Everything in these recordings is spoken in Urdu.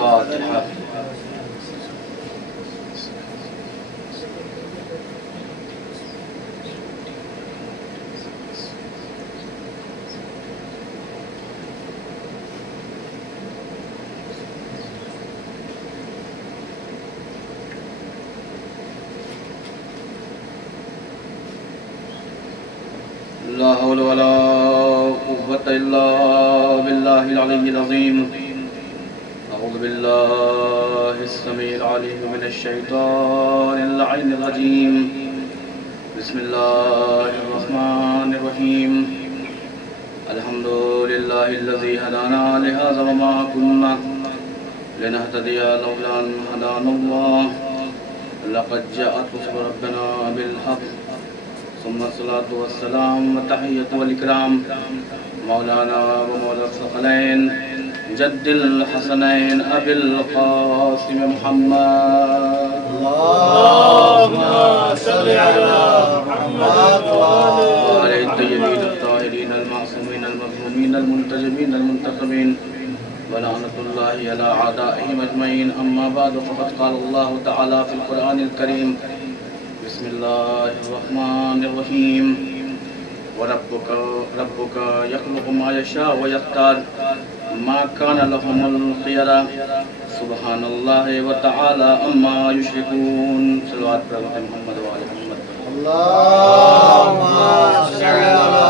الفاتحة. لا حول ولا قوة إلا بالله العلي العظيم. أعوذ بالله السميع العليم من الشيطان اللعين الرجيم. بسم الله الرحمن الرحيم. الحمد لله الذي هدانا لهذا وما كنا لنهتدي لولا أن هدانا الله. لقد جاءت رسل ربنا بالحق ثم الصلاة والسلام والتحية والإكرام مولانا ومولى الثقلين جد الحسنين أبي القاسم محمد. اللهم صل على محمد وآل الطيبين الطاهرين المعصومين المظلومين المنتجبين المنتخبين ولعنة الله على أعدائهم أجمعين. أما بعد فقد قال الله تعالى في القرآن الكريم بسم الله الرحمن الرحيم. وربك يخلق ما يشاء ويختار ما كان لهم الخيرة سبحان الله وتعالى أما يشركون. صلوات محمد وآل محمد. اللهم صل على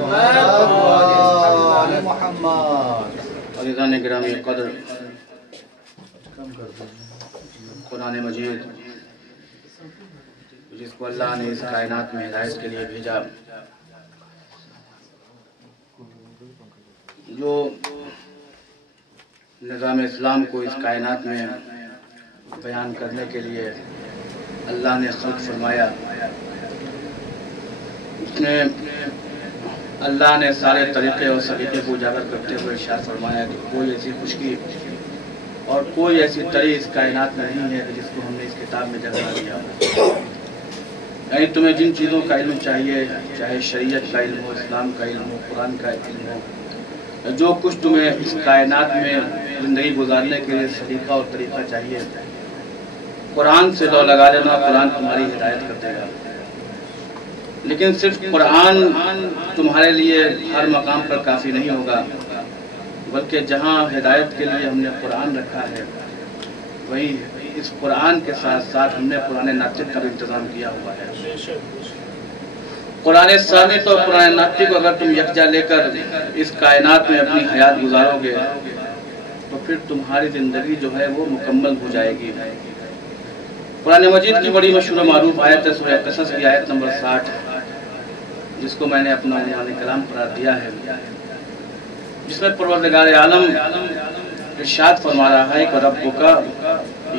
محمد وآل محمد. عزیزان گرامی قدر، قرآن مجید جس کو اللہ نے اس کائنات میں ہدایت کے لیے بھیجا، جو نظام اسلام کو اس کائنات میں بیان کرنے کے لیے اللہ نے خلق فرمایا، اس میں اللہ نے سارے طریقے اور سلیقے کو اجاگر کرتے ہوئے ارشاد فرمایا کہ کوئی ایسی خشکی اور کوئی ایسی تری اس کائنات میں نہیں ہے کہ جس کو ہم نے اس کتاب میں جگہ دیا ہو. یعنی تمہیں جن چیزوں کا علم چاہیے، چاہے شریعت کا علم ہو، اسلام کا علم ہو، قرآن کا علم ہو، جو کچھ تمہیں اس کائنات میں زندگی گزارنے کے لیے سلیقہ اور طریقہ چاہیے، قرآن سے لو لگا لینا، قرآن تمہاری ہدایت کر دے گا. لیکن صرف قرآن تمہارے لیے ہر مقام پر کافی نہیں ہوگا، بلکہ جہاں ہدایت کے لیے ہم نے قرآن رکھا ہے، وہیں اس قرآن کے ساتھ ساتھ ہم نے قرآن ناطق کا بھی انتظام کیا ہوا ہے. قرآن ثابت اور قرآن ناطق کو اگر تم یکجا لے کر اس کائنات میں اپنی حیات گزارو گے تو پھر تمہاری زندگی جو ہے وہ مکمل ہو جائے گی. قرآن مجید کی بڑی مشہور و معروف آیت ہے سورہ قصص کی آیت نمبر 60، جس کو میں نے اپنا عنوان کلام قرار دیا ہے، جس میں پروردگار عالم ارشاد فرما رہا ہے کہ ربک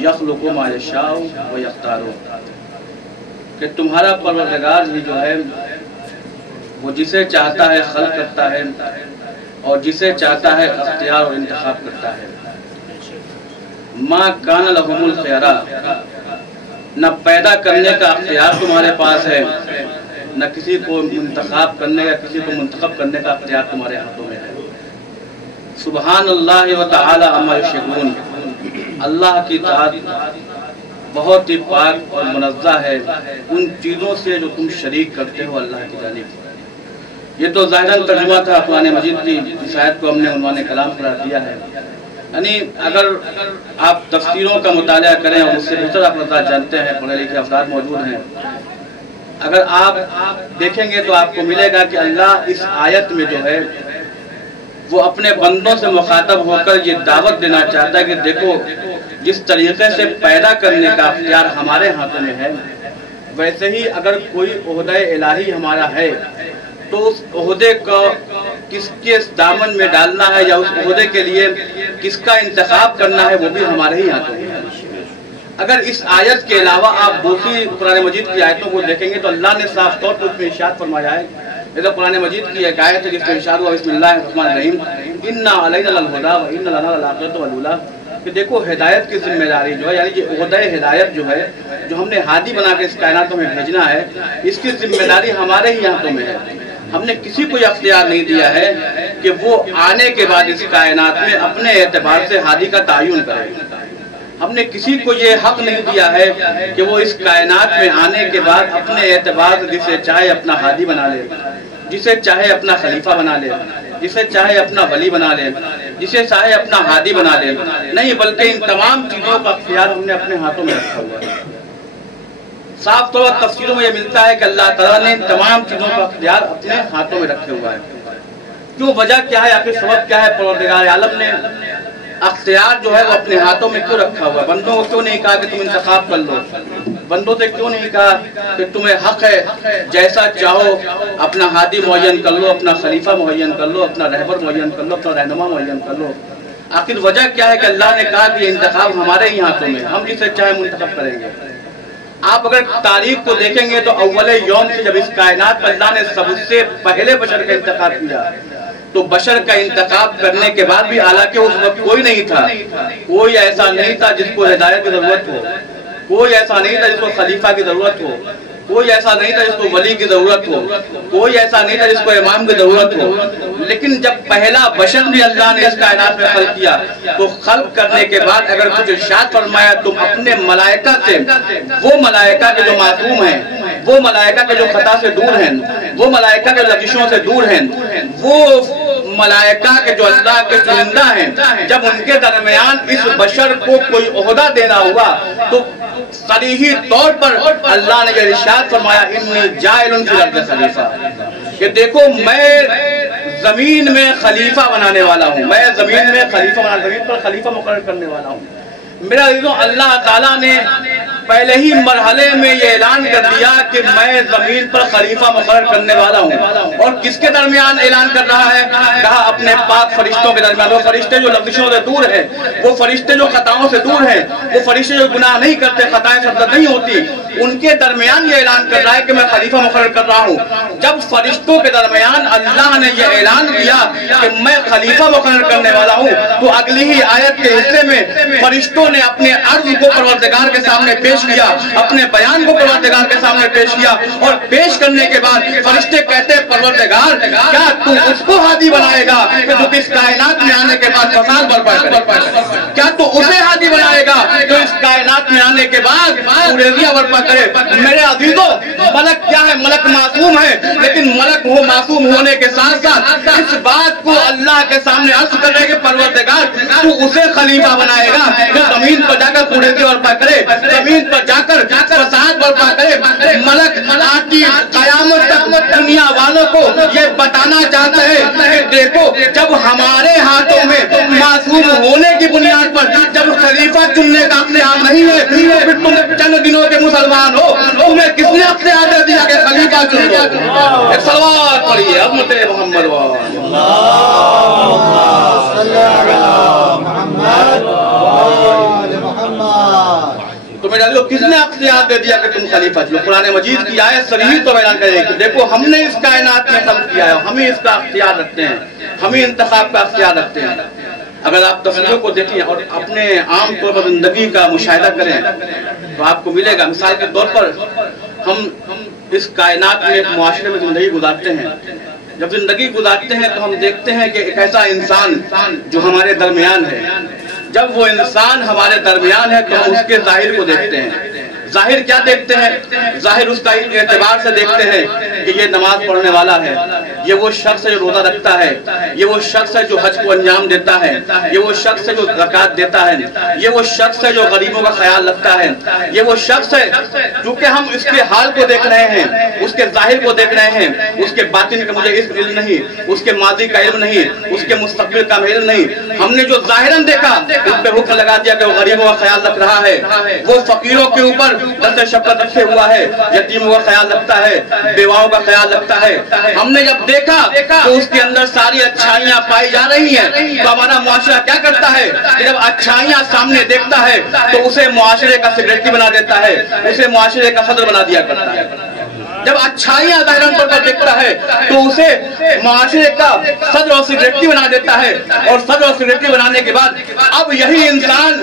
یخلق ما یشاء و یختار، کہ تمہارا پروردگار ہی جو ہے وہ جسے چاہتا ہے خلق کرتا ہے اور جسے چاہتا ہے اختیار اور انتخاب کرتا ہے. ما کان لهم الخیرہ، نہ پیدا کرنے کا اختیار تمہارے پاس ہے، نہ کسی کو انتخاب کرنے کا، کسی کو منتخب کرنے کا اختیار تمہارے ہاتھوں میں ہے. سبحان اللہ و تعالی عما یشرکون، اللہ کی ذات بہت ہی پاک اور منزہ ہے ان چیزوں سے جو تم شریک کرتے ہو اللہ کی جانب. یہ تو ظاہراً ترجمہ تھا قرآن مجید کی، اس آیت کو ہم نے عنوان کلام قرار دیا ہے. یعنی اگر آپ تفسیروں کا مطالعہ کریں اور اس سے بہتر آپ حضرات جانتے ہیں، پڑھے لکھے افراد موجود ہیں، اگر آپ دیکھیں گے تو آپ کو ملے گا کہ اللہ اس آیت میں جو ہے وہ اپنے بندوں سے مخاطب ہو کر یہ دعوت دینا چاہتا ہے کہ دیکھو جس طریقے سے پیدا کرنے کا اختیار ہمارے ہاتھوں میں ہے، ویسے ہی اگر کوئی عہدہ الہی ہمارا ہے تو اس عہدے کو کس کے دامن میں ڈالنا ہے یا اس عہدے کے لیے کس کا انتخاب کرنا ہے وہ بھی ہمارے ہی ہاتھوں میں ہے. اگر اس آیت کے علاوہ آپ دوسری قرآن مجید کی آیتوں کو دیکھیں گے تو اللہ نے صاف طور پر اس میں ارشاد فرمایا ہے. جیسے قرآن مجید کی ایک آیت ہے جس میں ارشاد ہوا بسم اللہ الرحمن الرحیم انا علینا للہدی و ان لنا للآخرۃ والأولی، کہ دیکھو ہدایت کی ذمہ داری جو ہے، یعنی یہ عہدہ ہدایت جو ہے، جو ہم نے ہادی بنا کے اس کائناتوں میں بھیجنا ہے، اس کی ذمہ داری ہمارے ہی ہاتھوں میں ہے. ہم نے کسی کو اختیار نہیں دیا ہے کہ وہ آنے کے بعد اس کائنات میں اپنے اعتبار سے ہادی کا تعین کرے. ہم نے کسی کو یہ حق نہیں دیا ہے کہ وہ اس کائنات میں آنے کے بعد اپنے اعتبار سے جسے چاہے اپنا ہادی بنا لے, جسے چاہے اپنا خلیفہ بنا لے, جسے چاہے اپنا ولی بنا لے, جسے چاہے اپنا ہادی بنا لے. نہیں, بلکہ ان تمام چیزوں کا اختیار ہم نے اپنے ہاتھوں میں رکھا ہوا ہے. صاف طور پر تفسیروں میں یہ ملتا ہے کہ اللہ تعالیٰ نے ان تمام چیزوں کا اختیار اپنے ہاتھوں میں رکھے ہوا ہے. کیوں, وجہ کیا ہے, آخر سبب کیا ہے؟ پروردگار عالم نے اختیار جو ہے وہ اپنے ہاتھوں میں کیوں رکھا ہوا ہے؟ بندوں کو کیوں نہیں کہا کہ تم انتخاب کر لو؟ بندوں سے کیوں نہیں کہا کہ تمہیں حق ہے جیسا چاہو اپنا ہادی معین کر لو, اپنا خلیفہ معین کر لو, اپنا رہبر معین کر لو, اپنا رہنما معین کر لو؟ آخر وجہ کیا ہے کہ اللہ نے کہا کہ انتخاب ہمارے ہی ہاتھوں میں, ہم جسے چاہے منتخب کریں گے. آپ اگر تاریخ کو دیکھیں گے تو اول یوم سے جب اس کائنات پر اللہ نے سب سے پہلے بشر کا انتخاب کیا, تو بشر کا انتخاب کرنے کے بعد بھی حالانکہ اس وقت کوئی نہیں تھا, کوئی ایسا نہیں تھا جس کو ہدایت کی ضرورت ہو, کوئی ایسا نہیں تھا جس کو خلیفہ کی ضرورت ہو, کوئی ایسا نہیں تھا جس کو ولی کی ضرورت ہو, کوئی ایسا نہیں تھا جس کو امام کی ضرورت ہو. لیکن جب پہلا بشر بھی اللہ نے اس کائنات میں خلق کیا تو خلق کرنے کے بعد اگر کچھ ارشاد فرمایا تم اپنے ملائکہ سے, وہ ملائکہ کے جو معصوم ہیں, وہ ملائکہ کے جو خطا سے دور ہیں, وہ ملائکہ کے لغزشوں سے دور ہیں, وہ ملائکہ کے جو اللہ کے چنندہ ہیں, جب ان کے درمیان اس بشر کو کوئی عہدہ دینا ہوا تو صریحی طور پر اللہ نے یہ ارشاد فرمایا انی جاعل فی الارض خلیفہ, کہ دیکھو میں زمین میں خلیفہ بنانے والا ہوں, میں زمین میں زمین پر خلیفہ مقرر کرنے والا ہوں. میرا عزیزوں, اللہ تعالیٰ نے پہلے ہی مرحلے میں یہ اعلان کر دیا کہ میں زمین پر خلیفہ مقرر کرنے والا ہوں. اور کس کے درمیان اعلان کر رہا ہے؟ کہا اپنے پاک فرشتوں کے درمیان. وہ فرشتے جو لغزشوں سے دور ہیں, وہ فرشتے جو خطاؤں سے دور ہیں, وہ فرشتے جو گناہ نہیں کرتے, خطائیں سرزد نہیں ہوتی, ان کے درمیان یہ اعلان کر رہا ہے کہ میں خلیفہ مقرر کر رہا ہوں. جب فرشتوں کے درمیان اللہ نے یہ اعلان کیا کہ میں خلیفہ مقرر کرنے والا ہوں, تو اگلی ہی آیت کے حصے میں فرشتوں نے اپنے عرض کو پروردگار کے سامنے پیش کیا, اپنے بیان کو پروردگار کے سامنے پیش کیا, اور پیش کرنے کے بعد فرشتے کہتے پروردگار کیا تو اس کو ہادی بنائے گا کہ جو اس کائنات میں آنے کے بعد فساد برپا کرے؟ کیا تو اسے ہادی بنائے گا جو اس کائنات میں آنے کے بعد قریزیہ برپا کرے؟ میرے عزیزوں, ملک کیا ہے؟ ملک معصوم ہے, لیکن ملک وہ معصوم ہونے کے ساتھ ساتھ اس بات کو اللہ کے سامنے عرض کر رہے کہ پروردگار تو اسے خلیفہ بنائے گا جو زمین پر جا کر قریزیہ برپا کرے, زمین پر جا کر فساد برپا کرے. ملک آتی قیامت تک دنیا والوں کو یہ بتانا چاہتا ہے کہ دیکھو جب ہمارے ہاتھوں میں معصوم ہونے کی بنیاد پر جب خلیفہ چننے کا اختیار نہیں ہے تو پھر تم چند دنوں کے مسلمان ہو, تمہیں کس نے اختیار دے دیا کہ خلیفہ چن لو؟ ایک صلوات پڑھیے امت محمد اللہم صلی علی محمد وآل محمد. تو میرے عزیزو, کس نے اختیار دے دیا کہ تم خلیفہ چنو؟ قرآن مجید کی آیت صریح تو بیان کرے کہ دیکھو ہم نے اس کائنات میں خلق کیا ہے, ہم ہی اس کا اختیار رکھتے ہیں, ہم ہی انتخاب کا اختیار رکھتے ہیں. اگر آپ تفسیروں کو دیکھیں اور اپنے عام طور پر زندگی کا مشاہدہ کریں تو آپ کو ملے گا. مثال کے طور پر ہم اس کائنات میں ایک معاشرے میں زندگی گزارتے ہیں. جب زندگی گزارتے ہیں تو ہم دیکھتے ہیں کہ ایک ایسا انسان جو ہمارے درمیان ہے, جب وہ انسان ہمارے درمیان ہے تو ہم اس کے ظاہر کو دیکھتے ہیں. ظاہر کیا دیکھتے ہیں؟ ظاہر اس کا اعتبار سے دیکھتے ہیں کہ یہ نماز پڑھنے والا ہے, یہ وہ شخص ہے جو روزہ رکھتا ہے, یہ وہ شخص ہے جو حج کو انجام دیتا ہے, یہ وہ شخص ہے جو زکوٰۃ دیتا ہے, یہ وہ شخص ہے جو غریبوں کا خیال رکھتا ہے, یہ وہ شخص ہے. کیونکہ ہم اس کے حال کو دیکھ رہے ہیں, اس کے ظاہر کو دیکھ رہے ہیں, اس کے باطن کا مجھے علم نہیں, اس کے ماضی کا علم نہیں, اس کے مستقبل کا علم نہیں. ہم نے جو ظاہراً دیکھا اس پہ حکم لگا دیا کہ وہ غریبوں کا خیال رکھ رہا ہے, وہ فقیروں کے اوپر دست شفقت رکھے ہوا ہے, یتیموں کا خیال رکھتا ہے, بیواؤں کا خیال رکھتا ہے. ہم نے جب دیکھا تو اس کے اندر ساری اچھائیاں پائی جا رہی ہیں, تو ہمارا معاشرہ کیا کرتا ہے کہ جب اچھائیاں سامنے دیکھتا ہے تو اسے معاشرے کا سیکریٹری بنا دیتا ہے, اسے معاشرے کا صدر بنا دیا کرتا ہے. جب اچھائیاں ظاہراً طور پر دیکھتا ہے تو اسے معاشرے کا صدر اور سیکریٹری بنا دیتا ہے، اور صدر اور سیکریٹری بنانے کے بعد اب یہی انسان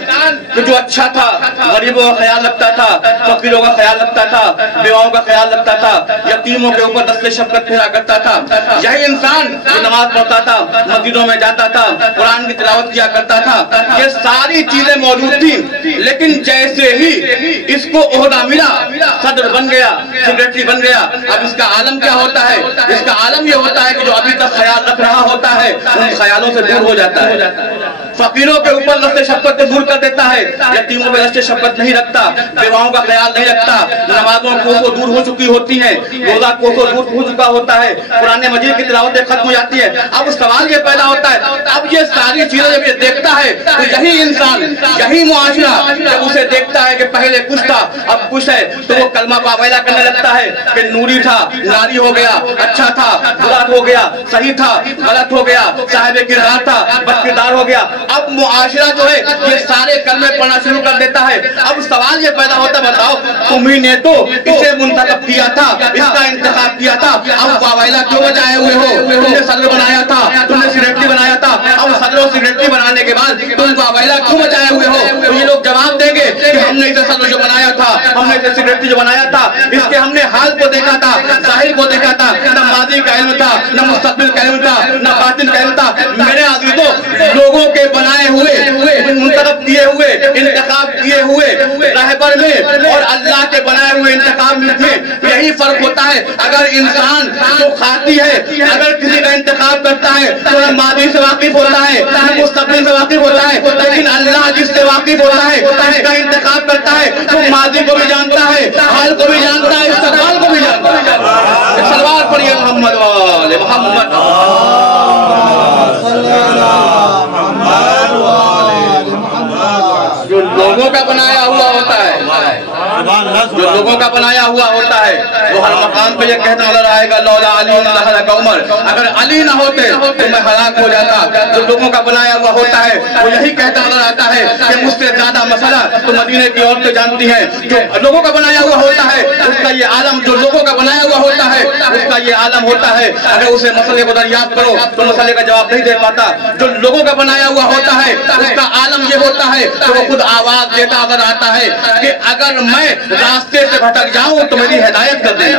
جو اچھا تھا، غریبوں کا خیال رکھتا تھا، فقیروں کا خیال رکھتا تھا، بیواؤں کا خیال رکھتا تھا، یتیموں کے اوپر دست شفقت پھیرا کرتا تھا، یہی انسان جو نماز پڑھتا تھا، مسجدوں میں جاتا تھا، قرآن کی تلاوت کیا کرتا تھا، یہ ساری چیزیں موجود تھیں، لیکن جیسے ہی اس کو عہدہ ملا، صدر بن گیا، سیکریٹری بن گیا، اب اس کا عالم کیا ہوتا ہے؟ اس کا عالم یہ ہوتا ہے کہ جو ابھی تک خیال رکھ رہا ہوتا ہے ان خیالوں سے دور ہو جاتا ہے، فقیروں کے اوپر دست شفقت کو دور کر دیتا ہے، یتیموں پہ دست شفقت نہیں رکھتا، بیواؤں کا خیال نہیں رکھتا، نمازوں کو دور ہو چکی ہوتی ہیں، روزہ کو دور ہو چکا ہوتا ہے، قرآن مجید کی تلاوتیں ختم ہو جاتی ہے۔ اب سوال یہ پیدا ہوتا ہے، اب یہ ساری چیزیں جب یہ دیکھتا ہے تو یہی انسان، یہی معاشرہ جب اسے دیکھتا ہے کہ پہلے کچھ تھا اب کچھ ہے، تو وہ کلمہ پاویلا کرنے لگتا ہے کہ نوری تھا ناری ہو گیا، اچھا تھا برا ہو گیا، صحیح تھا غلط ہو گیا، صاحب کردار تھا بد کردار ہو گیا۔ اب معاشرہ جو ہے یہ سارے کلمے پڑھنا شروع کر دیتا ہے۔ اب سوال یہ پیدا ہوتا ہے، بتاؤ تمہیں نے تو اسے منتخب کیا تھا، اس کا انتخاب کیا تھا، اب واویلا کیوں بجائے ہوئے ہو؟ تم نے صدر بنایا تھا، تم نے سیکریٹری بنایا تھا، اب صدر اور سیکریٹری بنانے کے بعد تم واویلا کیوں بجائے ہوئے ہو؟ تو یہ لوگ جواب دیں گے کہ ہم نے اسے صدر جو بنایا تھا، ہم نے اسے سیکریٹری جو بنایا تھا، اس کے ہم نے حال کو دیکھا تھا، ظاہر کو دیکھا تھا، نہ ماضی کا علم تھا، نہ مستقبل کا علم تھا، نہ باطن کا علم تھا۔ میرے عزیزوں، لوگوں کے بنائے ہوئے، منتخب کیے ہوئے، انتخاب کیے ہوئے رہبر میں اور اللہ کے بنائے ہوئے انتخاب میں یہی فرق ہوتا ہے۔ اگر انسان جو کھاتی ہے، اگر کسی کا انتخاب کرتا ہے تو نہ ماضی سے واقف ہوتا ہے نہ مستقبل سے واقف ہوتا ہے، لیکن اللہ جس سے واقف ہوتا ہے جس کا انتخاب کرتا ہے وہ ماضی کو بھی جانتا ہے، حال کو بھی جانتا ہے، استقبال کو بھی جانتا ہے۔ سلوات پڑھیے محمد وآل محمد۔ جو لوگوں کا بنایا ہوا ہوتا ہے، جو لوگوں کا بنایا ہوا ہوتا ہے وہ ہر مقام پہ یہ کہتا نظر آئے گا، لولا علی لہلک عمر، اگر علی نہ ہوتے تو میں ہلاک ہو جاتا۔ جو لوگوں کا بنایا ہوا ہوتا ہے وہ یہی کہتا نظر آتا ہے کہ مجھ سے زیادہ مسئلہ تو مدینے کی عورتیں جانتی ہیں۔ جو لوگوں کا بنایا ہوا ہوتا ہے اس کا یہ عالم، جو لوگوں کا بنایا ہوا ہوتا ہے اس کا یہ عالم ہوتا ہے، اگر اسے مسئلے کو دریافت کرو تو مسئلے کا جواب نہیں دے پاتا۔ جو لوگوں کا بنایا ہوا ہوتا ہے اس کا عالم یہ ہوتا ہے کہ وہ خود آواز دیتا نظر آتا ہے کہ اگر میں راستے سے بھٹک جاؤں تو میری ہدایت کر دینا،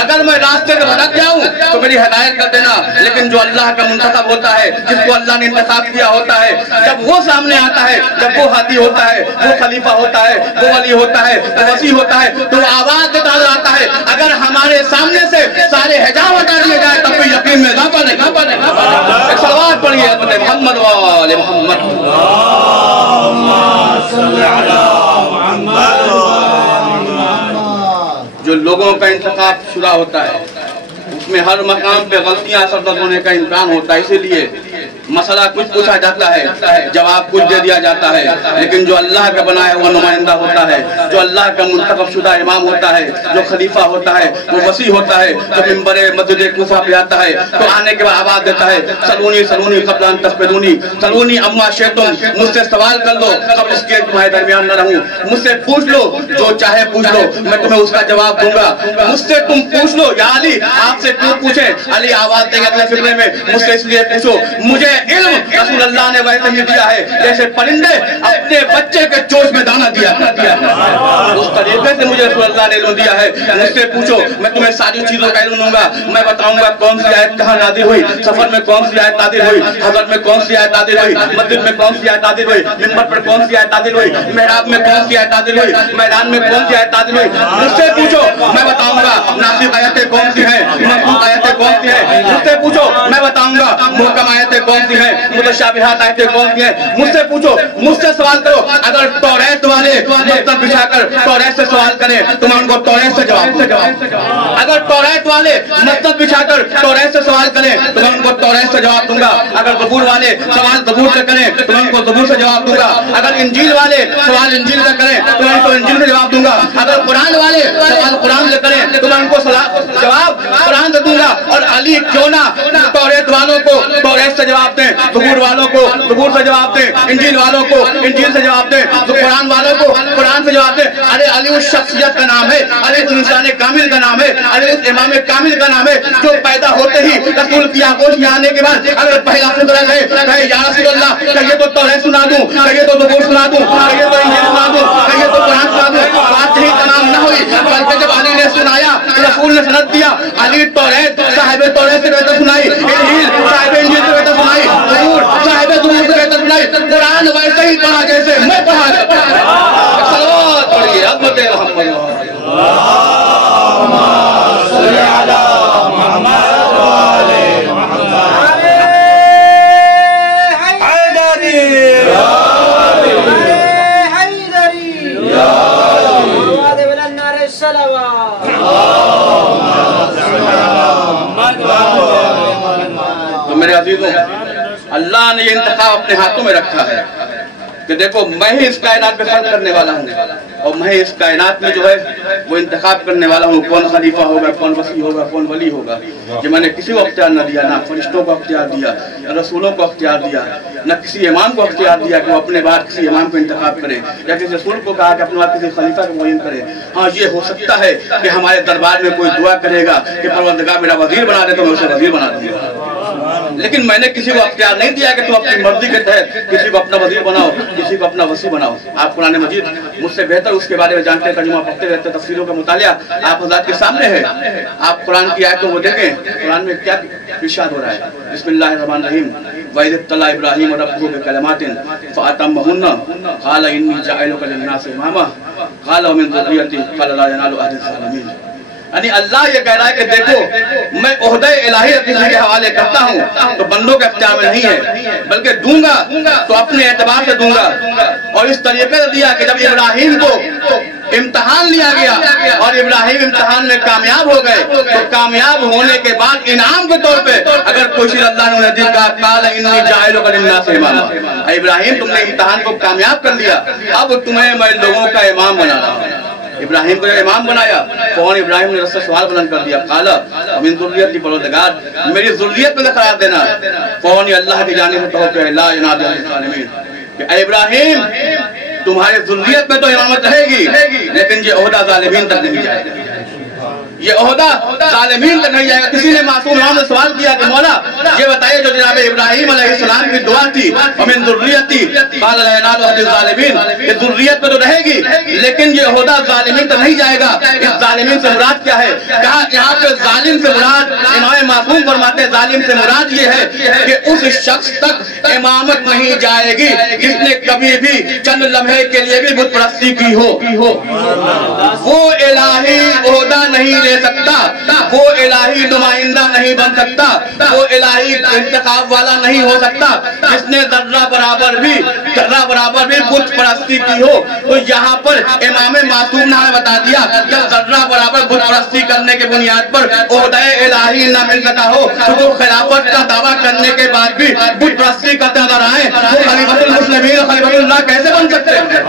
اگر میں راستے سے بھٹک جاؤں تو میری ہدایت کر دینا۔ لیکن جو اللہ کا منتخب ہوتا ہے، جس کو اللہ نے انتخاب کیا ہوتا ہے، جب وہ سامنے آتا ہے، جب وہ ہادی ہوتا ہے، وہ خلیفہ ہوتا ہے، وہ ولی ہوتا ہے، وہ وسیع ہوتا ہے، تو وہ آواز دیتا نظر آتا ہے۔ اگر ہمارے سامنے سے سارے حجاب ہٹا دیے جائے تب بھی یقین میں اضافہ نہیں۔ ایک صلوات پڑھیے محمد وآل محمد۔ جو لوگوں کا انتخاب شدہ ہوتا ہے اس میں ہر مقام پہ غلطیاں سرزد ہونے کا امکان ہوتا ہے، اسی لیے مسئلہ کچھ پوچھا جاتا ہے، جواب کچھ دے دیا جاتا ہے، لیکن جو اللہ کا بنایا ہوا نمائندہ ہوتا ہے، جو اللہ کا منتخب شدہ امام ہوتا ہے، جو خلیفہ ہوتا ہے، وہ وسیع ہوتا ہے، جو ممبر مسجد کوفہ پہ آتا ہے تو آنے کے بعد آواز دیتا ہے، سلونی سلونی قبل ان تسبدونی، سلونی اما شئتم، مجھ سے سوال کر لو قبل اس کے تمہارے درمیان نہ رہوں، مجھ سے پوچھ لو جو چاہے پوچھ لو، میں تمہیں اس کا جواب دوں گا، مجھ سے تم پوچھ لو یا علی آپ سے کیوں پوچھیں؟ علی آواز دے گا اپنے فکرے میں، مجھ سے اس لیے پوچھو، مجھے علم رسول اللہ نے ویسے ہی دیا ہے جیسے پرندے اپنے بچے کے چوچ میں دانا دیا، اس طریقے سے مجھے رسول اللہ نے علم دیا ہے۔ مجھ سے پوچھو، میں تمہیں ساری چیزوں کا علم دوں گا، میں بتاؤں گا کون سی آیت کہاں نازل ہوئی، سفر میں کون سی آیت نازل ہوئی، حضرت میں کون سی آیت نازل ہوئی، مسجد میں کون سی آیت نازل ہوئی، منبر پر کون سی آیت نازل ہوئی، محراب میں کون سی آیت نازل ہوئی، میدان میں کون سی آیت نازل ہوئی، مجھ سے پوچھو میں بتاؤں گا ناسخ آیتیں کون سی ہیں، منسوخ آیتیں کون سی ہیں، مجھ سے پوچھو میں بتاؤں گا محکم آیتیں کون سی ہیں، متشابہات آیتیں کون سی ہیں، مجھ سے پوچھو، مجھ سے سوال کرو۔ اگر توریت والے مکتب بچھا کر توریت سے سوال کریں تو میں ان کو توریت سے جواب دوں گا، اگر توریت والے مکتب بچھا کر توریت سے سوال کریں تو میں ان کو توریت سے جواب دوں گا، اگر زبور والے سوال زبور سے کریں تو میں ان کو زبور سے جواب دوں گا، اگر انجیل والے سوال انجیل سے کریں تو میں ان کو انجیل سے جواب دوں گا، اگر قرآن والے سوال قرآن سے کریں تو میں ان کو جواب قرآن سے دوں گا۔ اور علی کیوں نہ توریت والوں کو توریت سے جواب دیں، زبور والوں کو زبور سے جواب دیں، انجیل والوں کو انجیل سے جواب دیں، جو قرآن والوں کو قرآن سے جواب دے، ارے علی اس شخصیت کا نام ہے، علی اس انسان کامل کا نام ہے، علی اس امام کامل کا نام ہے جو پیدا ہوتے ہی رسول کی آغوش میں آنے کے بعد اگر پہلا خطرہ گئے کہے یا رسول اللہ کہیے تو توریت سنا دوں، کہیے تو زبور سنا دوں، کہیے تو انجیل سنا دوں، کہیے تو قرآن سنا دوں، بات یہی تمام نہ ہوئی بلکہ جب علی نے سنایا رسول نے سند دیا، علی توریت صاحب توریت سے بہتر سنائی، انجیل صاحب انجیل سے بہتر سنائی، زبور صاحب زبور سے بہتر سنائی، قرآن ویسے ہی پڑھا جیسے میں پڑھا جاتا ہوں۔ صلوات پڑھیے عظمت محمد اللهم صل على محمد وآل محمد۔ حیدری یا حیدری یا وعد من النار الصلوات۔ تو میرے عزیزوں اللہ نے یہ انتخاب اپنے ہاتھوں میں رکھا ہے کہ دیکھو میں ہی اس کائنات پہ خلق کرنے والا ہوں اور میں اس کائنات میں جو ہے وہ انتخاب کرنے والا ہوں کون خلیفہ ہوگا، کون وصی ہوگا، کون ولی ہوگا۔ یہ میں نے کسی کو اختیار نہ دیا، نہ فرشتوں کو اختیار دیا، نہ رسولوں کو اختیار دیا، نہ کسی امام کو اختیار دیا کہ وہ اپنے بعد کسی امام کو انتخاب کرے یا کسی رسول کو کہا کہ اپنے بعد کسی خلیفہ کو معین کرے۔ ہاں یہ ہو سکتا ہے کہ ہمارے دربار میں کوئی دعا کرے گا کہ پروردگار میرا وزیر بنا دے تو میں اسے وزیر بنا دوں گا، لیکن میں نے کسی کو اختیار نہیں دیا کہ تم اپنی مرضی کے تحت کسی کو اپنا وزیر بناؤ، کسی کو اپنا وصی بناؤ۔ آپ قرآن مجید مجھ سے بہتر اس کے بارے میں جانتے ہیں، ترجمہ پڑھتے رہتے ہیں، تفسیروں کا مطالعہ آپ حضرات کے سامنے ہے۔ آپ قرآن کی آیتوں کو دیکھیں، قرآن میں کیا ارشاد ہو رہا ہے۔ بسم اللہ الرحمن الرحیم، وَإِذِ ابْتَلَىٰ إِبْرَاهِيمَ رَبُّهُ بِكَلِمَاتٍ فَأَتَمَّهُنَّ قَالَ إِنِّي جَاعِلُكَ لِلنَّاسِ إِمَامًا قَالَ وَمِن ذُرِّيَّتِي قَالَ لَا يَنَالُ عَهْدِي الظَّالِمِينَ۔ یعنی اللہ یہ کہہ رہا ہے کہ دیکھو میں عہدہ الہی کسی کے حوالے کرتا ہوں تو بندوں کے اختیار میں نہیں ہے، بلکہ دوں گا تو اپنے اعتبار سے دوں گا، اور اس طریقے سے دیا کہ جب ابراہیم کو امتحان لیا گیا اور ابراہیم امتحان میں کامیاب ہو گئے تو کامیاب ہونے کے بعد انعام کے طور پہ اگر کوئی چیز اللہ نے انہیں دی کہا قال انی جاعلک للناس اماما، ابراہیم تم نے امتحان کو کامیاب کر لیا، اب تمہیں میں لوگوں کا امام بنا رہا ہوں۔ ابراہیم کو امام بنایا، فوراً ابراہیم نے رس سے سوال بلند کر دیا، قال ومن ذریتی، پروردگار میری ذریت میں قرار دینا۔ فوراً اللہ کی جانب سے کہو کہ لا ینادی الظالمین، کہ اے ابراہیم تمہارے ذریت میں تو امامت رہے گی لیکن یہ عہدہ ظالمین تک نہیں جائے گا، یہ عہدہ ظالمین تک نہیں جائے گا۔ کسی نے معصوم امام نے سوال کیا کہ مولا یہ بتائیے جو جناب ابراہیم علیہ السلام کی دعا تھی ومن ذریتی قال لا ینال عہد الظالمین، یہ ذریت میں تو رہے گی لیکن یہ عہدہ ظالمین تک نہیں جائے گا۔ اس ظالمین سے مراد کیا ہے؟ کہا یہاں پہ ظالم سے مراد، امام معصوم فرماتے ہیں ظالم سے مراد یہ ہے کہ اس شخص تک امامت نہیں جائے گی جس نے کبھی بھی چند لمحے کے لیے بھی بت پرستی کی ہو، وہ الہی عہدہ نہیں لے سکتا، وہ الہی نمائندہ نہیں بن سکتا، وہ الہی انتخاب والا نہیں ہو سکتا جس نے ذرہ برابر بھی بت پرستی کی ہو۔ تو یہاں پر امام معصوم نے ہمیں بتا دیا کہ ذرہ برابر بت پرستی کرنے کے بنیاد پر عہدہ الہی نہ مل سکا ہو تو جو خلافت کا دعویٰ کرنے کے بعد بھی بت پرستی کرتے نظر آئے وہ خلیفۃ المسلمین خلیفۃ اللہ کیسے بن سکتے ہیں؟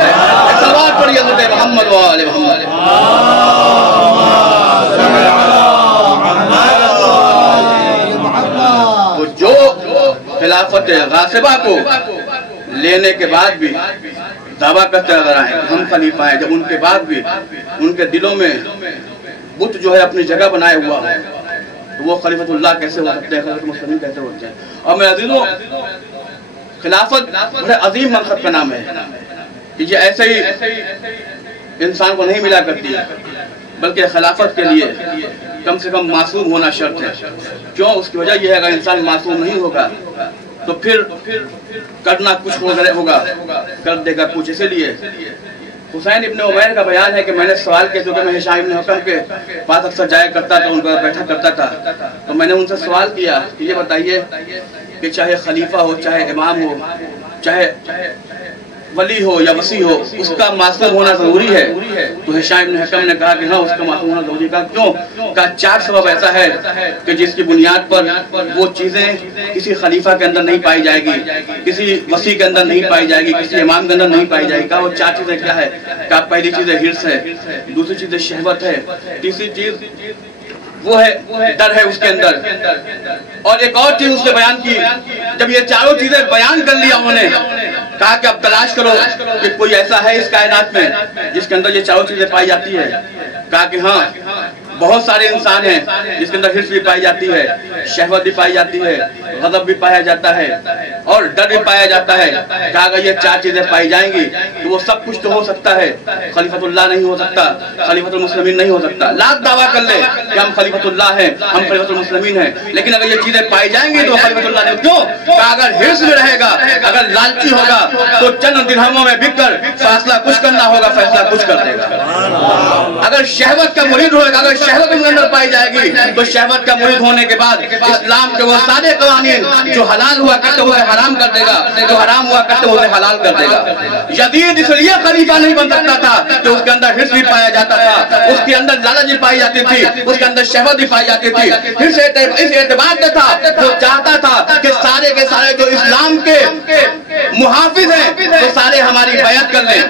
صلوات پڑھیے حضرت محمد و آل محمد۔ جو خلافت غاصبہ کو لینے کے بعد بھی دعویٰ کرتے نظر آئے کہ ہم خلیفہ ہیں، جب ان کے بعد بھی ان کے دلوں میں بت جو ہے اپنی جگہ بنائے ہوا ہے تو وہ خلیفۃ اللہ کیسے ہو سکتے ہیں، خلیفۃ المسلمین کیسے ہوتے ہیں؟ اور میں عزیزوں خلافت بڑے عظیم منصب کا نام ہے کہ یہ ایسے ہی انسان کو نہیں ملا کرتی ہے، بلکہ خلافت کے لیے کم سے کم معصوم ہونا شرط ہے۔ کیوں؟ اس کی وجہ یہ ہے اگر انسان معصوم نہیں ہوگا تو پھر کرنا کچھ ہوگا، کر دے گا کچھ۔ اسی لیے حسین ابن عمیر کا بیان ہے کہ میں نے سوال کیا کیونکہ میں ہشام ابن حکم کے پاس اکثر جایا کرتا تھا، ان کو بیٹھا کرتا تھا، تو میں نے ان سے سوال کیا کہ یہ بتائیے کہ چاہے خلیفہ ہو، چاہے امام ہو، چاہے ولی ہو یا وصی ہو، اس کا معصوم ہونا ضروری ہے؟ تو ہشام ابن حکم نے کہا کہ ہاں اس کا معصوم ہونا ضروری ہے۔ کیوں؟ کہا 4 سبب ایسا ہے کہ جس کی بنیاد پر وہ چیزیں کسی خلیفہ کے اندر نہیں پائی جائے گی، کسی وصی کے اندر نہیں پائی جائے گی، کسی امام کے اندر نہیں پائی جائے گی۔ کہا وہ 4 چیزیں کیا ہے؟ کہا پہلی چیز حرص ہے، دوسری چیز شہوت ہے، تیسری چیز وہ ہے ڈر ہے اس کے اندر. اور ایک اور چیز اس نے بیان کی, جب یہ چاروں چیزیں بیان کر لیا انہوں نے, کہا کہ اب تلاش کرو کہ کوئی ایسا ہے اس کائنات میں جس کے اندر یہ چاروں چیزیں پائی جاتی ہے. کہا کہ ہاں بہت سارے انسان ہیں جس کے اندر حرص بھی پائی جاتی ہے, شہوت بھی پائی جاتی ہے, غضب بھی پایا جاتا ہے اور ڈر بھی پایا جاتا ہے. کہا اگر یہ چار چیزیں پائی جائیں گی تو وہ سب کچھ تو ہو سکتا ہے, خلیفۃ اللہ نہیں ہو سکتا, خلیفۃ المسلمین نہیں ہو سکتا. لاکھ دعویٰ کر لے کہ ہم خلیفۃ اللہ ہیں, ہم خلیفۃ المسلمین ہیں, لیکن اگر یہ چیزیں پائی جائیں گی تو خلیفۃ اللہ نہیں. کیوں؟ کہا اگر حرص میں رہے گا, اگر لالچی ہوگا تو چند درہموں میں بک کر فیصلہ کچھ کرنا ہوگا, فیصلہ کچھ کر دے گا. اگر شہوت کا مرید ہوگا, اگر شہوت کے اندر پائی جائے گی تو شہوت کا مرید ہونے کے بعد اسلام کے وہ سارے قوانین جو حلال ہوا کرتے ہوئے حرام کر دے گا, جو حرام ہوا کرتے ہوئے حلال کر دے گا. یزید اس لیے خلیفہ نہیں بن سکتا تھا کہ اس کے اندر حرص بھی پایا جاتا تھا, اس کے اندر لالچ بھی پائی جاتی تھی, اس کے اندر شہوت بھی پائی جاتی تھی. اس اعتبار سے تھا وہ چاہتا تھا کہ سارے کے سارے جو اسلام کے محافظ ہیں وہ سارے ہماری بیعت کر لیں,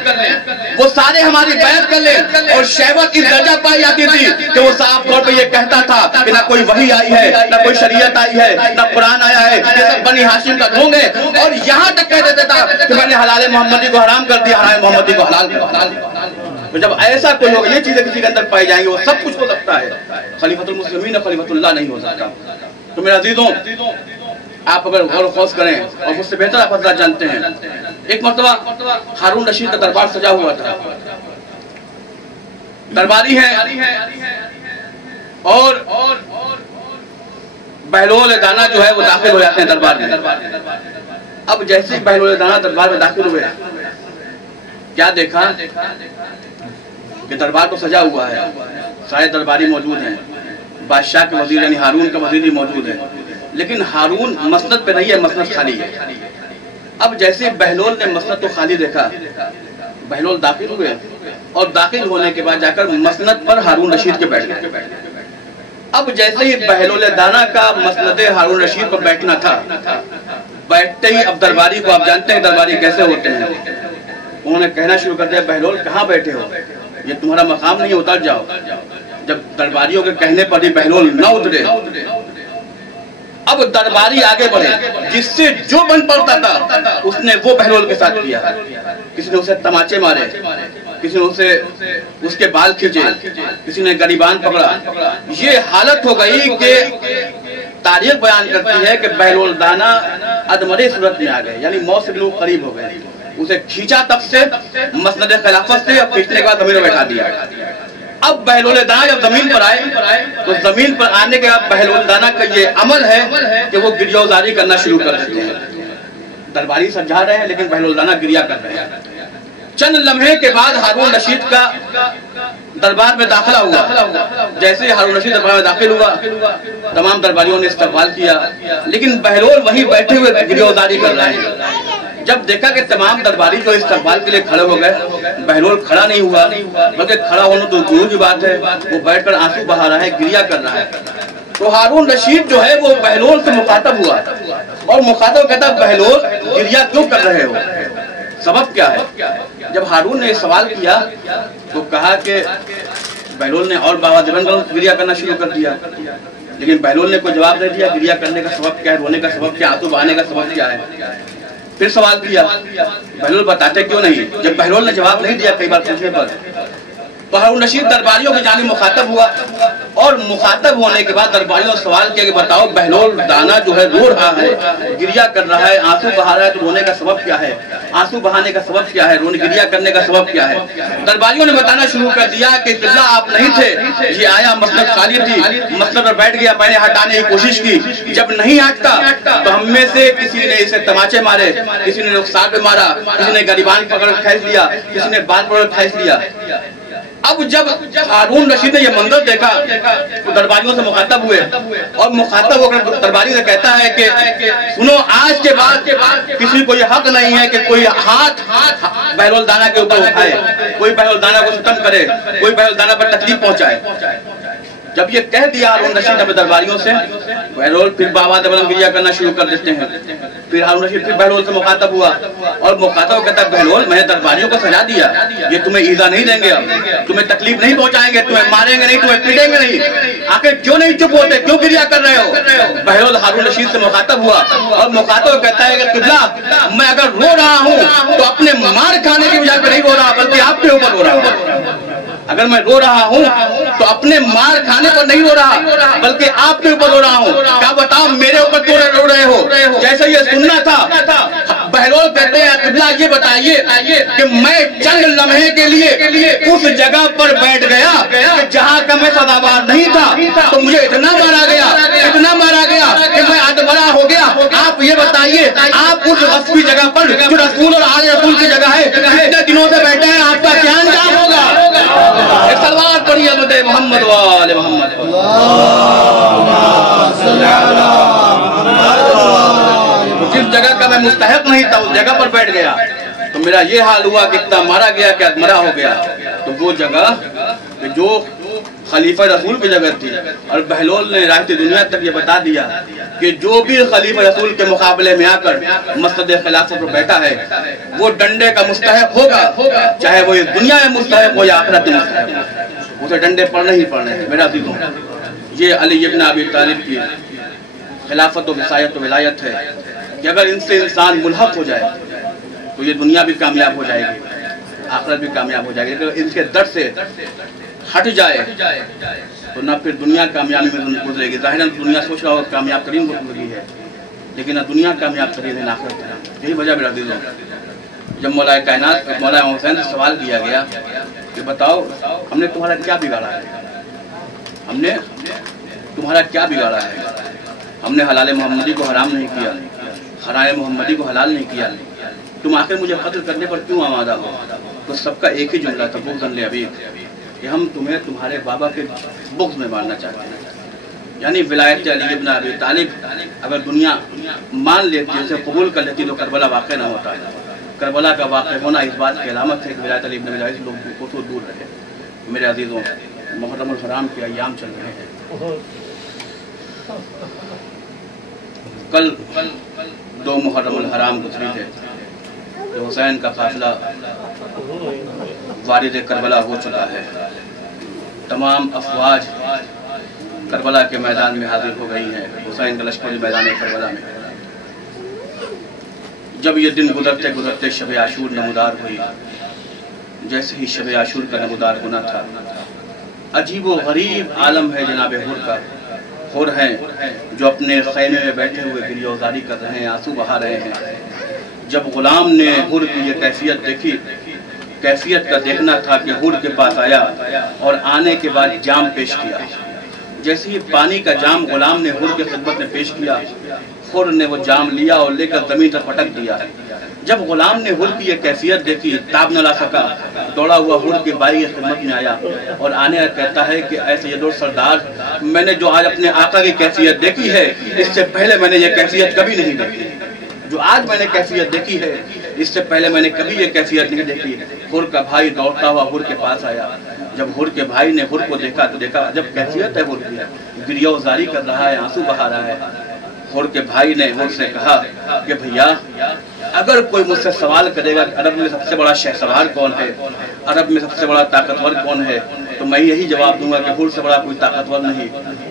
وہ سارے ہماری بیعت کر لیں. اور شہوت اس درجہ پائی جاتی تھی کہ وہ صاف طور پہ یہ کہتا تھا کہ نہ کوئی وحی آئی ہے, نہ کوئی شریعت آئی ہے, نہ قرآن آیا ہے, یہ سب بنی ہاشم کا ڈھونگ ہے. اور یہاں تک کہہ دیتا تھا کہ میں نے حلال محمدی کو حرام کر دیا, حرام محمدی کو حلال کر دیا. تو جب ایسا کوئی ہوگا, یہ چیزیں کسی کے اندر پائی جائیں گی, وہ سب کچھ ہو سکتا ہے, خلیفۃ المسلمین اور خلیفۃ اللہ نہیں ہو سکتا. تو میرے عزیزوں, آپ اگر غور و خوض کریں اور مجھ سے بہتر آپ حضرات جانتے ہیں, ایک مرتبہ ہارون رشید کا دربار سجا ہوا تھا. درباری ہیں اور بہلول دانا جو ہے وہ داخل ہو جاتے ہیں دربار میں. اب جیسے بہلول دانا دربار میں داخل ہوئے, کیا دیکھا کہ دربار تو سجا ہوا ہے, سارے درباری موجود ہیں, بادشاہ کے وزیر یعنی ہارون کا وزیر بھی موجود ہے, لیکن ہارون مسند پہ نہیں ہے, مسند خالی ہے. اب جیسے بہلول نے مسند تو خالی دیکھا, بہلول داخل ہوئے اور داخل ہونے کے بعد جا کر مسند پر ہارون رشید کے بیٹھ گئے. اب جیسے ہی بہلول دانا کا مسند ہارون رشید پر بیٹھنا تھا, بیٹھتے ہی اب درباری کو, آپ جانتے ہیں درباری کیسے ہوتے ہیں, انہوں نے کہنا شروع کر دیا, بہلول کہاں بیٹھے ہو, یہ تمہارا مقام نہیں, اتر جاؤ. جب درباریوں کے کہنے پر ہی بہلول نہ اترے, اب درباری آگے بڑھے, جس سے جو بن پڑتا تھا اس نے وہ بہلول کے ساتھ کیا. کسی نے اسے تماچے مارے, کسی نے اسے اس کے بال کھینچے, کسی نے گریبان پکڑا. یہ حالت ہو گئی کہ تاریخ بیان کرتی ہے کہ بہلول دانا ادمرے صورت میں آ گئے, یعنی موت سے بالکل قریب ہو گئے. اسے کھینچا تب سے مسند خلافت سے, اور کھینچنے کے بعد زمین میں بیٹھا دیا. اب بہلول دانا جب زمین پر آئے تو زمین پر آنے کے بعد بہلول دانا کا یہ عمل ہے کہ وہ گریہ‌وزاری کرنا شروع کر دیتے ہیں. درباری سمجھا رہے ہیں لیکن بہلول دانا گریا کر رہے ہیں. چند لمحے کے بعد ہارون رشید کا دربار میں داخلہ ہوا. جیسے ہارون رشید دربار میں داخل ہوا, تمام درباریوں نے استقبال کیا, لیکن بہلول وہیں بیٹھے ہوئے گریہ‌وزاری کر رہے ہیں. جب دیکھا کہ تمام درباری جو استقبال کے لیے کھڑے ہو گئے, بہلول کھڑا نہیں ہوا, بلکہ کھڑا ہونا تو دور کی بات ہے, وہ بیٹھ کر آنسو بہا رہا ہے, گریا کر رہا ہے. تو ہارون رشید جو ہے وہ بہلول سے مخاطب ہوا اور مخاطب کہتا, بہلول گریا کیوں کر رہے ہو, سبب کیا ہے؟ جب ہارون نے سوال کیا تو کہا کہ بہلول نے اور بابا دیوان گریا کرنا شروع کر دیا, لیکن بہلول نے کوئی جواب نہیں دیا. گریا کرنے کا سبب کیا ہے, رونے کا سبب کیا ہے, آنسو بہانے کا سبب کیا ہے؟ پھر سوال کیا, بہلول بتاتے کیوں نہیں؟ جب بہلول نے جواب نہیں دیا کئی بار پوچھنے پر, تو ہارون رشید درباریوں کی جانب مخاطب ہوا, اور مخاطب ہونے کے بعد درباریوں نے سوال کیا کہ بتاؤ بہلول دانا جو ہے رو رہا ہے, گریا کر رہا ہے, آنسو بہا رہا ہے, تو رونے کا سبب کیا ہے, آنسو بہانے کا سبب کیا ہے, گریا کرنے کا سبب کیا ہے؟ درباریوں نے بتانا شروع کر دیا کہ قبلہ آپ نہیں تھے, یہ آیا مسند خالی تھی, مسند پر بیٹھ گیا, میں نے ہٹانے کی کوشش کی, جب نہیں ہٹتا تو ہم میں سے کسی نے اسے تماچے مارے, کسی نے رخسار پہ مارا, کسی نے گریبان پکڑ کھینچ لیا, کسی نے بال پکڑ کھینچ لیا. اب جب ہارون رشید نے یہ منظر دیکھا تو درباریوں سے مخاطب ہوئے, اور مخاطب ہو کر درباری سے کہتا ہے کہ سنو, آج کے بعد کسی کو یہ حق نہیں ہے کہ کوئی ہاتھ بہلول دانا کے اوپر اٹھائے, کوئی بہلول دانا کو ستم کرے, کوئی بہلول دانا پر تکلیف پہنچائے. جب یہ کہہ دیا ہارون رشید اپنے درباریوں سے، بہلول پھر بابا بلند گریا کرنا شروع کر دیتے ہیں۔ پھر ہارون رشید پھر بہلول سے مخاطب ہوا اور مخاطب کہتا ہے بہلول میں نے درباریوں کو سجا دیا، یہ تمہیں ایذا نہیں دیں گے، اب تمہیں تکلیف نہیں پہنچائیں گے، تمہیں ماریں گے نہیں، تمہیں پیٹیں گے نہیں، آخر کیوں نہیں چپ ہوتے، کیوں گریا کر رہے ہو؟ بہلول ہارون رشید سے مخاطب ہوا اور مخاطب کہتا ہے کہ قبلہ میں اگر رو رہا ہوں تو اپنے مار کھانے کی وجہ پہ نہیں رو رہا بلکہ آپ کے اوپر رو رہا ہوں۔ اگر میں رو رہا ہوں تو اپنے مار کھانے پر نہیں رو رہا بلکہ آپ کے اوپر رو رہا ہوں۔ کیا بتاؤ میرے اوپر کیوں رو رہے ہو؟ جیسے یہ سننا تھا بہلول کہتے ہیں قبلہ یہ بتائیے کہ میں چند لمحے کے لیے اس جگہ پر بیٹھ گیا جہاں کا میں سزاوار نہیں تھا تو مجھے اتنا مارا گیا کہ میں ادبرا ہو گیا۔ آپ یہ بتائیے آپ اس غصبی جگہ پر جو رسول اور آل رسول کی جگہ ہے اتنے دنوں سے بیٹھے ہیں، آپ کا کیا انجام ہوگا؟ ایک سلوات پڑھیے مدد محمد وآل محمد۔ جس جگہ کا میں مستحق نہیں تھا اس جگہ پر بیٹھ گیا تو میرا یہ حال ہوا کہ اتنا مارا گیا کہ ادمرا ہو گیا۔ تو وہ جگہ جو خلیفہ رسول کی جگہ تھی اور بہلول نے راحت دنیا تک یہ بتا دیا کہ جو بھی خلیفہ رسول کے مقابلے میں آ کر مسند خلافت پر بیٹھا ہے وہ ڈنڈے کا مستحق ہوگا، چاہے وہ اس دنیا میں مستحق ہو یا آخرت میں مستحق ہو، اسے ڈنڈے پڑھنے ہی پڑھنے ہیں۔ میرا عزیزوں یہ علی ابن ابی طالب کی خلافت و وصایت و ولایت ہے کہ اگر ان سے انسان ملحق ہو جائے تو یہ دنیا بھی کامیاب ہو جائے گی، آخرت بھی کامیاب ہو جائے گی۔ اگر ان کے در سے ہٹ جائے تو نہ پھر دنیا کامیابی میں گزرے گی۔ ظاہراً دنیا سوچ رہا ہو کامیاب ترین زندگی ہے لیکن دنیا کامیاب ترین ہے، آخرت ہے۔ یہی وجہ میرا عزیزوں جب مولا کائنات مولا حسین سے سوال کیا گیا کہ بتاؤ ہم نے تمہارا کیا بگاڑا ہے، ہم نے تمہارا کیا بگاڑا ہے؟ ہم نے حلال محمدی کو حرام نہیں کیا، حرام محمدی کو حلال نہیں کیا، تم آخر مجھے قتل کرنے پر کیوں آمادہ ہو؟ تو سب کا ایک ہی جملہ تھا بغض لابی، کہ ہم تمہیں تمہارے بابا کے بغض میں مارنا چاہتے ہیں۔ یعنی ولایت علی ابن ابی طالب اگر دنیا مان لیتی، اسے قبول کر لیتی تو کربلا واقع نہ ہوتا۔ کربلا کا واقع ہونا اس بات کی علامت ہے کہ ولایت علی ابن ابی طالب لوگ کو دور رہے۔ میرے عزیزوں محرم الحرام کے ایام چل رہے ہیں، کل 2 محرم الحرام گزری ہے، جو حسین کا قافلہ وارد کربلا ہو چکا ہے۔ تمام افواج کربلا کے میدان میں حاضر ہو گئی ہیں، حسین کا لشکر میدان کربلا میں۔ جب یہ دن گزرتے گزرتے شب عاشور نمودار ہوئی، جیسے ہی شب عاشور کا نمودار ہونا تھا، عجیب و غریب عالم ہے جناب حر کا۔ حر ہیں جو اپنے خیمے میں بیٹھے ہوئے گریہ وزاری کر رہے ہیں، آنسو بہا رہے ہیں۔ جب غلام نے حر کی یہ کیفیت دیکھی، کیفیت کا دیکھنا تھا کہ حر کے پاس آیا اور آنے کے بعد جام پیش کیا۔ جیسے ہی پانی کا جام غلام نے حر کے خدمت میں پیش کیا، حر نے وہ جام لیا اور لے کر زمین پر پٹک دیا۔ جب غلام نے حر کی یہ کیفیت دیکھی، تاب نہ لا سکا، دوڑا ہوا حر کے بھائی کی خدمت میں آیا اور آنے کہتا ہے کہ اے سید سردار، میں نے جو آج اپنے آقا کی کیفیت دیکھی ہے اس سے پہلے میں نے یہ کیفیت کبھی نہیں دیکھی۔ جو آج میں نے کیفیت دیکھی ہے اس سے پہلے میں نے کبھی یہ کیفیت نہیں دیکھی۔ حر کا بھائی دوڑتا ہوا حر کے پاس آیا۔ جب حر کے بھائی نے حر کو دیکھا تو دیکھا جب کیفیت ہے حر کی، گریہ وزاری کر رہا ہے، آنسو بہا رہا ہے۔ حر کے بھائی نے حر سے کہا کہ بھیا اگر کوئی مجھ سے سوال کرے گا کہ عرب میں سب سے بڑا شہسوار کون ہے، عرب میں سب سے بڑا طاقتور کون ہے، تو میں یہی جواب دوں گا کہ حر سے بڑا کوئی طاقتور نہیں،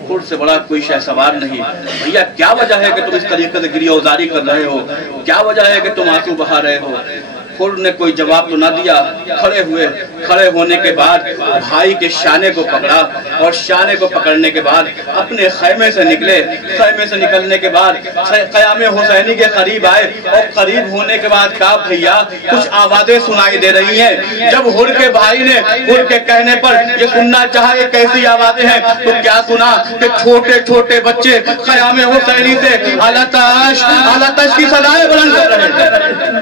حر سے بڑا کوئی شہسوار نہیں۔ بھیا کیا وجہ ہے کہ تم اس طریقے سے گریہ وزاری کر رہے ہو، کیا وجہ ہے کہ تم آنسو بہا رہے ہو؟ حر نے کوئی جواب تو نہ دیا، کھڑے ہونے کے بعد بھائی کے شانے کو پکڑا اور شانے کو پکڑنے کے بعد اپنے خیمے سے نکلے۔ خیمے سے نکلنے کے بعد قیام حسینی کے قریب آئے اور قریب ہونے کے بعد کہا بھیا کچھ آوازیں سنائی دے رہی ہیں۔ جب حر کے بھائی نے حر کے کہنے پر یہ سننا چاہا کہ کیسی آوازیں ہیں تو کیا سنا کہ چھوٹے چھوٹے بچے قیام حسینی سے اعلیٰ تش کی صدائیں بلند کر رہے تھے۔